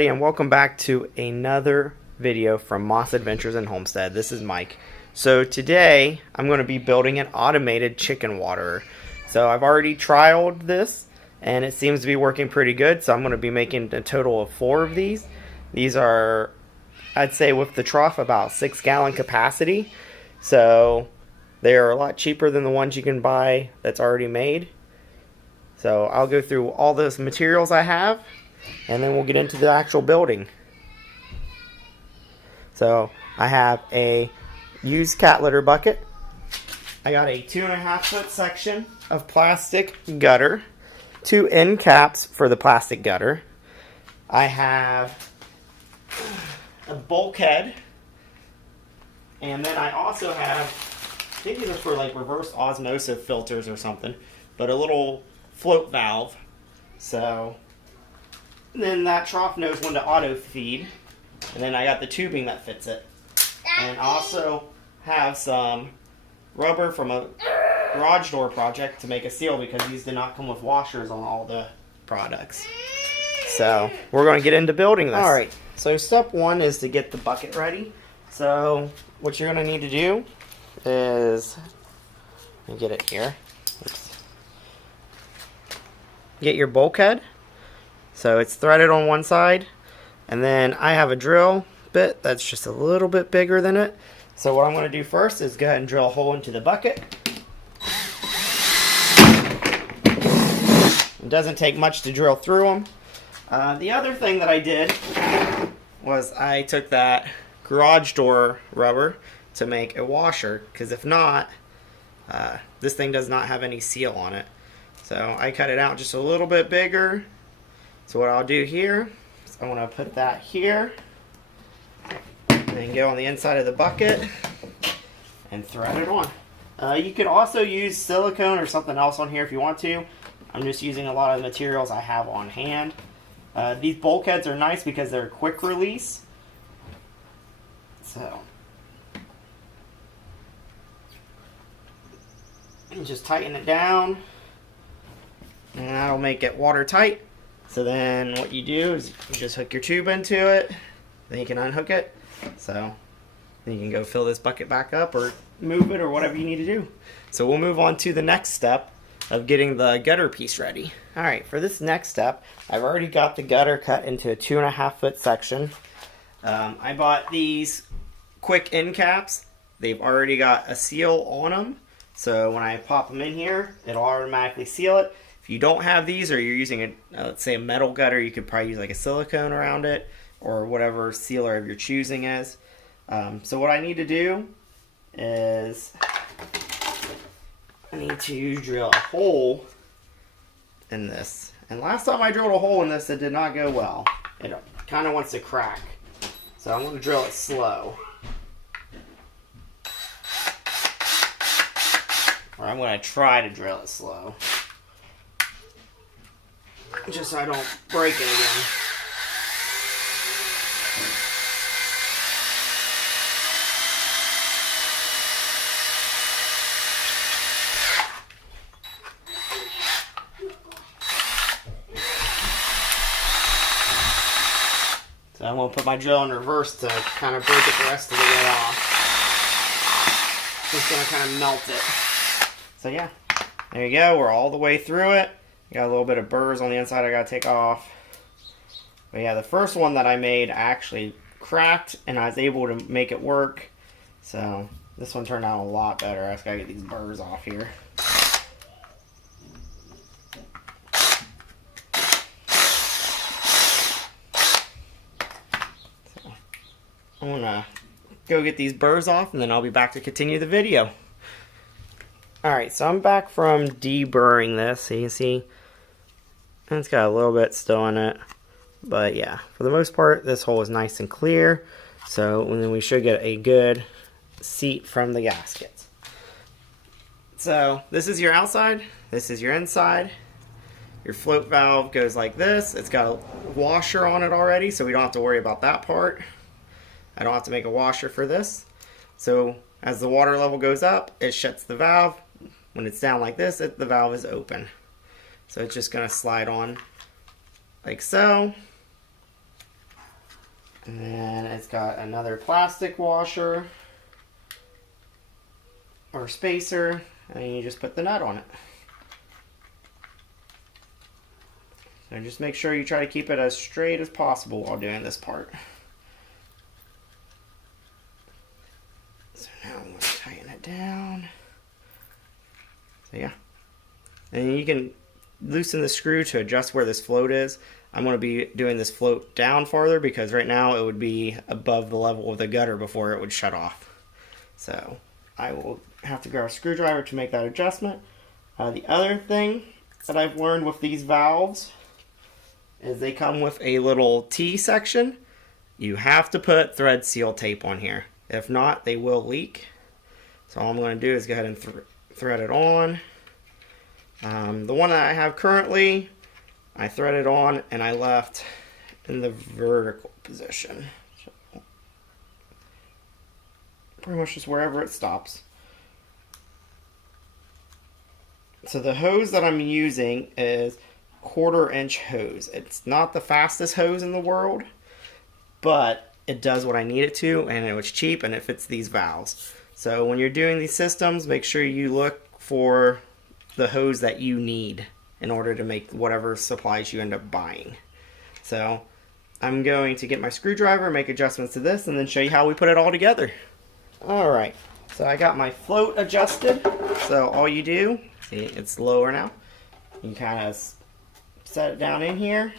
everybody, and welcome back to another video from Moss Adventures and Homestead. This is Mike. So today I'm going to be building an automated chicken waterer. So I've already trialed this and it seems to be working pretty good, so I'm going to be making a total of 4 of these. These are, I'd say with the trough, about 6-gallon capacity, so they are a lot cheaper than the ones you can buy that's already made. So I'll go through all those materials I have, and then we'll get into the actual building. So I have a used cat litter bucket. I got a 2.5-foot section of plastic gutter, 2 end caps for the plastic gutter. I have a bulkhead, and then I also have, I think these are for like reverse osmosis filters or something, but a little float valve. So then that trough knows when to auto feed, and then I got the tubing that fits it, and also have some rubber from a garage door project to make a seal, because these did not come with washers on all the products. So we're going to get into building this. Alright, so step 1 is to get the bucket ready. So what you're going to need to do is, let me get it here. Oops. Get your bulkhead. So it's threaded on one side, and then I have a drill bit that's just a little bit bigger than it. So what I'm going to do first is go ahead and drill a hole into the bucket. It doesn't take much to drill through them. The other thing that I did was I took that garage door rubber to make a washer, because if not, this thing does not have any seal on it. So I cut it out just a little bit bigger. So what I'll do here is I want to put that here, and then go on the inside of the bucket and thread it on. You could also use silicone or something else on here if you want to. I'm just using a lot of the materials I have on hand. These bulkheads are nice because they're quick release. So just tighten it down, and that'll make it watertight. So then what you do is you just hook your tube into it, then you can unhook it. So then you can go fill this bucket back up or move it or whatever you need to do. So we'll move on to the next step of getting the gutter piece ready. Alright, for this next step, I've already got the gutter cut into a 2.5-foot section. I bought these quick end caps. They've already got a seal on them, so when I pop them in here, it'll automatically seal it. If you don't have these, or you're using a, let's say a metal gutter, you could probably use like a silicone around it, or whatever sealer of your choosing is. So what I need to do is I need to drill a hole in this. And last time I drilled a hole in this, it did not go well. It kind of wants to crack. So I'm going to drill it slow. Or I'm going to try to drill it slow, just so I don't break it again. So I'm going to put my drill in reverse to kind of break it the rest of the way off. Just going to kind of melt it. So yeah, there you go. We're all the way through it. Got a little bit of burrs on the inside I got to take off. But yeah, the first one that I made actually cracked, and I was able to make it work. So this one turned out a lot better. I just got to get these burrs off here. I'm gonna go get these burrs off, and then I'll be back to continue the video. Alright, so I'm back from deburring this. So you can see it's got a little bit still in it, but yeah, for the most part this hole is nice and clear. So then we should get a good seat from the gaskets. So this is your outside, this is your inside. Your float valve goes like this. It's got a washer on it already, so we don't have to worry about that part. I don't have to make a washer for this. So as the water level goes up, it shuts the valve. When it's down like this, the valve is open. So it's just going to slide on like so. And then it's got another plastic washer or spacer, and you just put the nut on it. So just make sure you try to keep it as straight as possible while doing this part. So now I'm going to tighten it down. So yeah. And you can loosen the screw to adjust where this float is. I'm going to be doing this float down farther because right now it would be above the level of the gutter before it would shut off. So I will have to grab a screwdriver to make that adjustment. The other thing that I've learned with these valves is they come with a little T section. You have to put thread seal tape on here. If not, they will leak. So all I'm going to do is go ahead and thread it on. The one that I have currently, I threaded on and I left in the vertical position. So pretty much just wherever it stops. So the hose that I'm using is 1/4 inch hose. It's not the fastest hose in the world, but it does what I need it to, and it was cheap and it fits these valves. So when you're doing these systems, make sure you look for the hose that you need in order to make whatever supplies you end up buying. So I'm going to get my screwdriver, make adjustments to this, and then show you how we put it all together. Alright, so I got my float adjusted. So all you do, see it's lower now, you kind of set it down in here,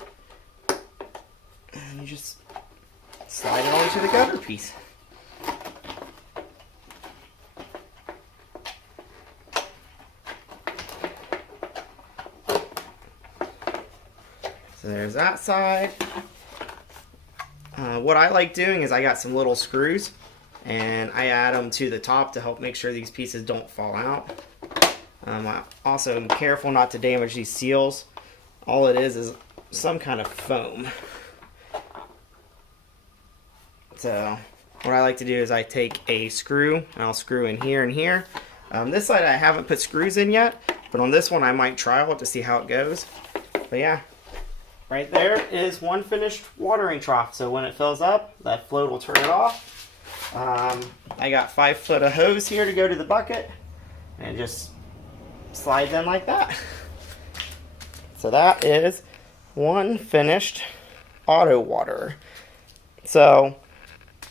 and you just slide it onto the gutter piece. So there's that side. What I like doing is I got some little screws and I add them to the top to help make sure these pieces don't fall out. I also am careful not to damage these seals. All it is some kind of foam. So what I like to do is I take a screw and I'll screw in here and here. This side I haven't put screws in yet, but on this one I might trial it to see how it goes. But yeah. Right there is one finished watering trough. So when it fills up, that float will turn it off. I got 5 foot of hose here to go to the bucket, and it just slides in like that. So that is one finished Autowaterer. So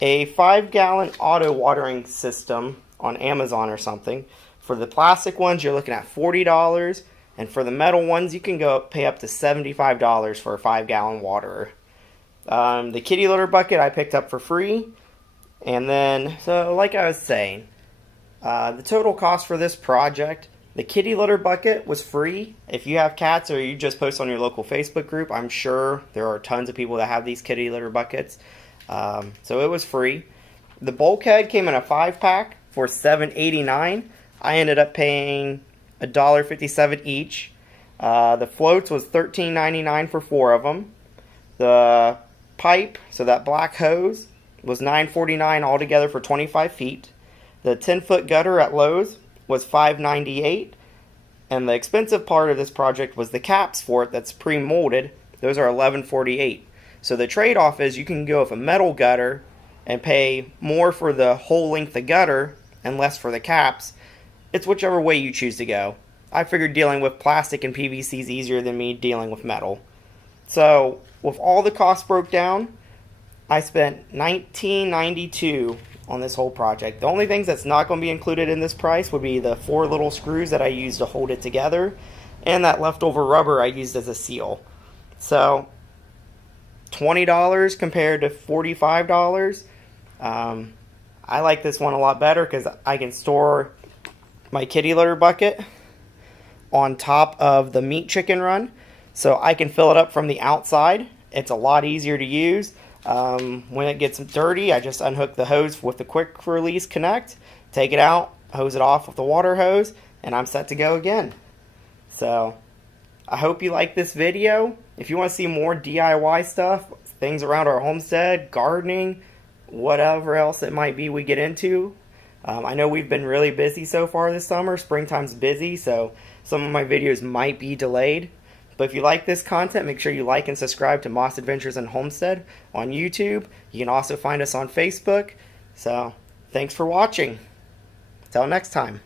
a 5-gallon auto watering system on Amazon or something. For the plastic ones, you're looking at $40. And for the metal ones, you can pay up to $75 for a 5-gallon waterer. The kitty litter bucket I picked up for free. And then, so like I was saying, the total cost for this project, the kitty litter bucket was free. If you have cats or you just post on your local Facebook group, I'm sure there are tons of people that have these kitty litter buckets. So it was free. The bulkhead came in a 5-pack for $7.89. I ended up paying $1.57 each. The floats was $13.99 for 4 of them. The pipe, so that black hose, was $9.49 altogether for 25 feet. The 10-foot gutter at Lowe's was $5.98. And the expensive part of this project was the caps for it that's pre-molded. Those are $11.48. So the trade-off is you can go with a metal gutter and pay more for the whole length of gutter and less for the caps. It's whichever way you choose to go. I figured dealing with plastic and PVC is easier than me dealing with metal. So, with all the costs broke down, I spent $19.92 on this whole project. The only things that's not going to be included in this price would be the 4 little screws that I used to hold it together, and that leftover rubber I used as a seal. So, $20 compared to $45. I like this one a lot better because I can store my kitty litter bucket on top of the meat chicken run, so I can fill it up from the outside. It's a lot easier to use. When it gets dirty, I just unhook the hose with the quick release connect, take it out, hose it off with the water hose, and I'm set to go again. So I hope you like this video. If you want to see more DIY stuff, things around our homestead, gardening, whatever else it might be we get into, I know we've been really busy so far this summer. Springtime's busy, so some of my videos might be delayed. But if you like this content, make sure you like and subscribe to Moss Adventures and Homestead on YouTube. You can also find us on Facebook. So, thanks for watching. Till next time.